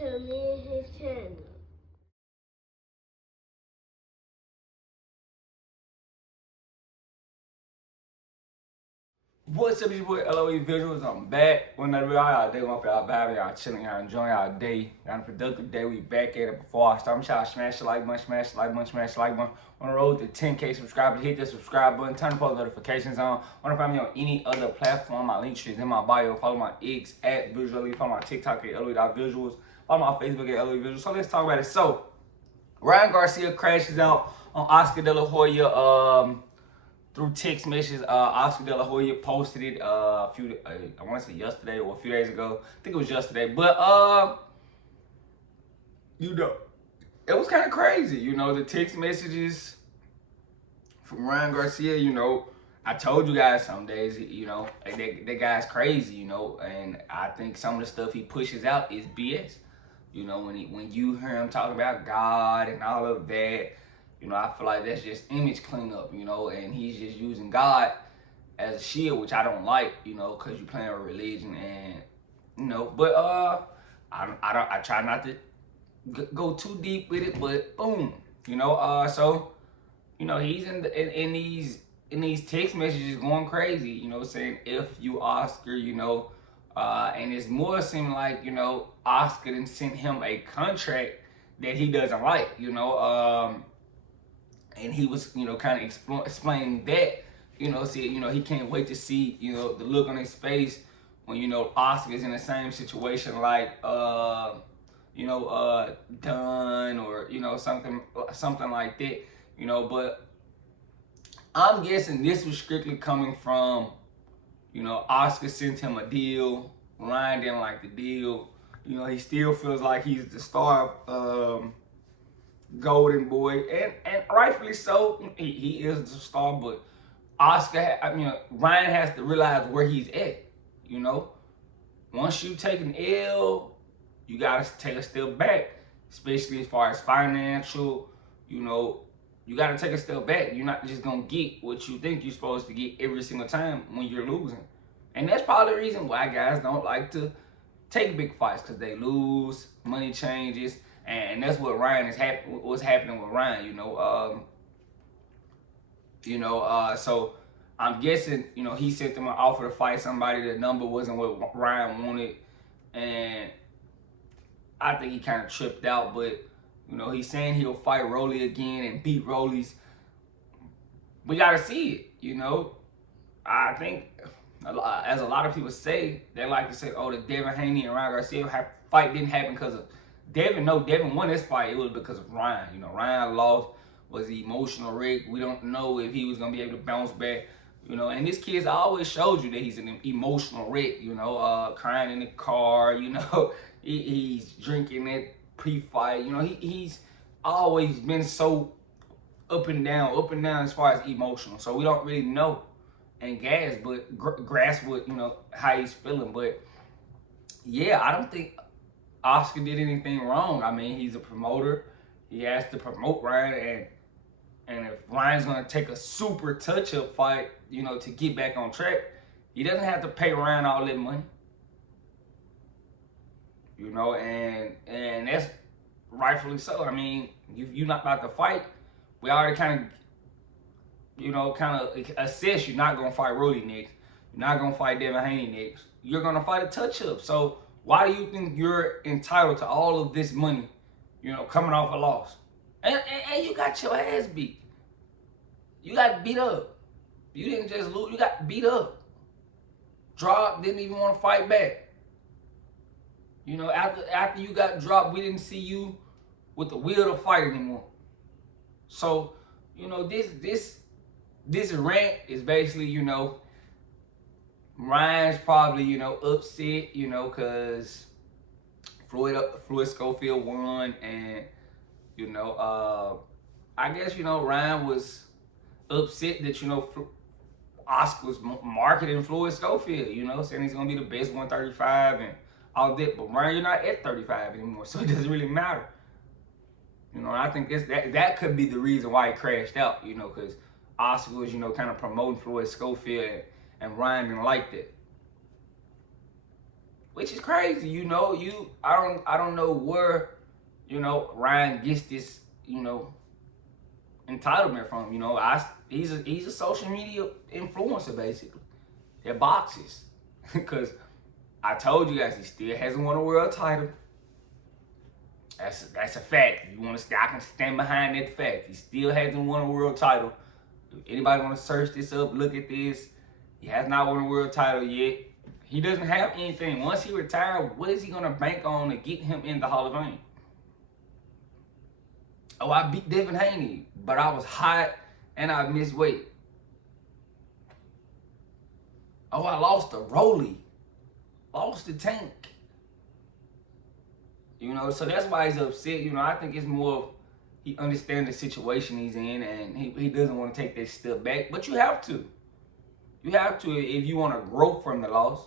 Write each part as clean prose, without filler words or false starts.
to me and his channel. What's up, your boy LOE Visuals? I'm back. When I real how y'all day going for y'all vibing, y'all chilling, y'all enjoying y'all day. Got a productive day. We back at it. Before I start, I'm trying to smash the like button, smash the like button, smash the like button. On the road to 10K subscribers, hit the subscribe button, turn the post notifications on. Want to find me on any other platform? My link tree is in my bio. Follow my X at Visually. Follow my TikTok at LOE.Visuals. Follow my Facebook at LOE Visuals. So let's talk about it. So Ryan Garcia crashes out on Oscar De La Hoya. Through text messages, Oscar De La Hoya posted it a few, I want to say yesterday or a few days ago. I think it was yesterday, but you know, it was kind of crazy. You know, the text messages from Ryan Garcia. You know, I told you guys some days, you know, that guy's crazy. You know, and I think some of the stuff he pushes out is BS. You know, when you hear him talk about God and all of that. You know, I feel like that's just image cleanup, you know, and he's just using God as a shield, which I don't like, you know, because you're playing with religion and, you know, but I try not to go too deep with it, but boom, you know, so, you know, he's in these text messages going crazy, you know, saying if you Oscar, you know, and it's more seeming like, you know, Oscar then sent him a contract that he doesn't like, you know, and he was, you know, kind of explaining that, you know, see, you know, he can't wait to see, you know, the look on his face when, you know, Oscar's in the same situation like, Dunn or, you know, something like that, you know, but I'm guessing this was strictly coming from, you know, Oscar sent him a deal, Ryan didn't like the deal, you know, he still feels like he's the star of, Golden Boy, and rightfully so. He is the star, but Oscar, Ryan has to realize where he's at. You know, once you take an L, you gotta take a step back, especially as far as financial. You know, you gotta take a step back. You're not just gonna get what you think you're supposed to get every single time when you're losing, and that's probably the reason why guys don't like to take big fights because they lose, money changes, and that's what what's happening with Ryan. So I'm guessing he sent them an offer to fight somebody. The number wasn't what Ryan wanted, and I think he kind of tripped out. But he's saying he'll fight Rolly again and beat Rolly's. We gotta see it. I think, as a lot of people say, they like to say, oh, the Devin Haney and Ryan Garcia fight didn't happen because of Devin. No, Devin won this fight. It was because of Ryan. Ryan lost, was the emotional wreck. We don't know if he was going to be able to bounce back. And this kid's always showed you that he's an emotional wreck, crying in the car, he's drinking that pre-fight. He's always been so up and down as far as emotional. So we don't really know and grasp what how he's feeling. But yeah, I don't think Oscar did anything wrong. I mean, he's a promoter. He has to promote Ryan, and if Ryan's gonna take a super touch-up fight, to get back on track, he doesn't have to pay Ryan all that money. And that's rightfully so. I mean, you're not about to fight. We already kind of assess you're not gonna fight Rolly next. You're not gonna fight Devin Haney next. You're gonna fight a touch-up. So why do you think you're entitled to all of this money, coming off a loss? And you got your ass beat. You got beat up. You didn't just lose, you got beat up. Dropped, didn't even want to fight back. After you got dropped, we didn't see you with the will to fight anymore. So, this rant is basically, Ryan's probably, upset, because Floyd Schofield won, and, I guess, Ryan was upset that, Oscar was marketing Floyd Schofield, saying he's going to be the best 135 and all that. But Ryan, you're not at 35 anymore, so it doesn't really matter. I think that could be the reason why he crashed out, because Oscar was, kind of promoting Floyd Schofield, and Ryan didn't like that. which is crazy. You know, I don't know where, you know, Ryan gets this, you know, entitlement from. You know, he's a social media influencer basically that boxes, because I told you guys he still hasn't won a world title. That's a fact. If you want to, I can stand behind that fact. He still hasn't won a world title. If anybody want to search this up, look at this. He has not won a world title yet. He doesn't have anything. Once he retired, what is he gonna bank on to get him in the Hall of Fame? Oh, I beat Devin Haney, but I was hot and I missed weight. Oh, I lost to Rolly. Lost to Tank. You know, so that's why he's upset. You know, I think it's more of he understands the situation he's in and he doesn't want to take that step back. But you have to. You have to if you want to grow from the loss.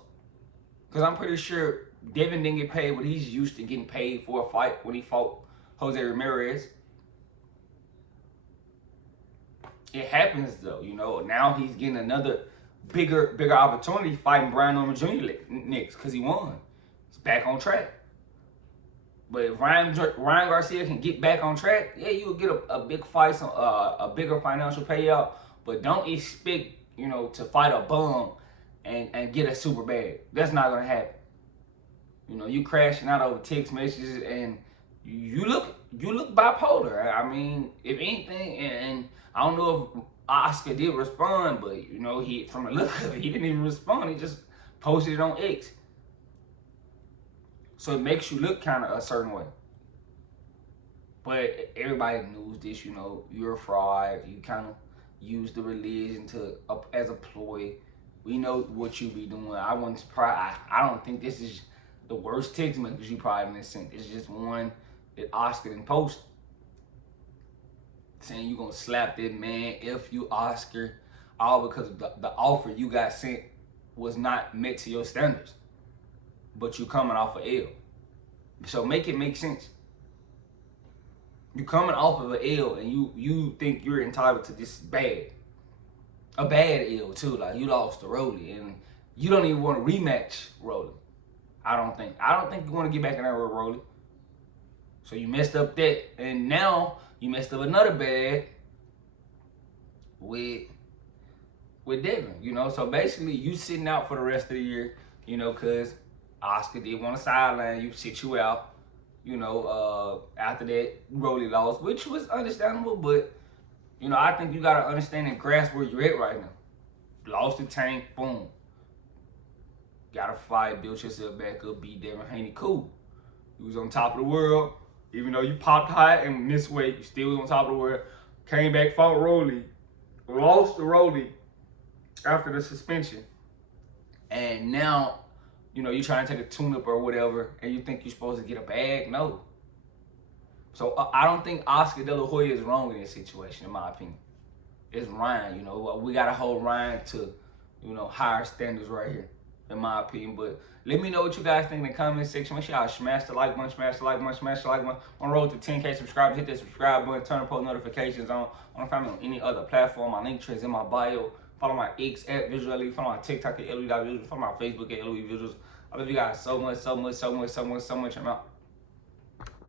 Because I'm pretty sure Devin didn't get paid what he's used to getting paid for a fight when he fought Jose Ramirez. It happens though, you know. Now he's getting another bigger opportunity fighting Brian Norman Jr. next because he won. He's back on track. But if Ryan Garcia can get back on track, yeah, you'll get a big fight, a bigger financial payout. But don't expect, you know, to fight a bum and get a super bag. That's not gonna happen. You know, you crashing out over text messages and you look bipolar. I mean, if anything, and I don't know if Oscar did respond, but you know, he from the look of it, he didn't even respond. He just posted it on X. So it makes you look kind of a certain way. But everybody knows this, you know, you're a fraud. You kind of use the religion as a ploy. We know what you be doing. I wasn't surprised. I don't think this is the worst text message you probably done sent. It's just one that Oscar didn't post. Saying you gonna slap that man, F you Oscar, all because the offer you got sent was not met to your standards. But you coming off of L. So make it make sense. You coming off of an L and you think you're entitled to this bad. A bad L too. Like you lost to Rolly and you don't even want to rematch Rolly. I don't think you want to get back in there with Rolly. So you messed up that, and now you messed up another bad with Devin, you know. So basically you sitting out for the rest of the year, you know, cause Oscar did want to sideline you, sit you out, you know, after that Rolly lost, which was understandable, but you know, I think you gotta understand and grasp where you're at right now. Lost the Tank, boom. Gotta fight, build yourself back up, beat Devin Haney, cool. You was on top of the world, even though you popped high and missed weight, you still was on top of the world. Came back, fought Rolly, lost to Rolly after the suspension, and now, you know, you trying to take a tune-up or whatever, and you think you're supposed to get a bag? No. So I don't think Oscar De La Hoya is wrong in this situation, in my opinion. It's Ryan, you know. We got to hold Ryan to, you know, higher standards right here, in my opinion. But let me know what you guys think in the comment section. Make sure y'all smash the like button, smash the like button, smash the like button. On the road to 10K subscribers, hit that subscribe button, turn on post notifications on. Want to find me on any other platform. My link tree is in my bio. Follow my X at Visually. Follow my TikTok at LOE.Visuals. Follow my Facebook at LOE Visuals. I love you guys so much. I'm out.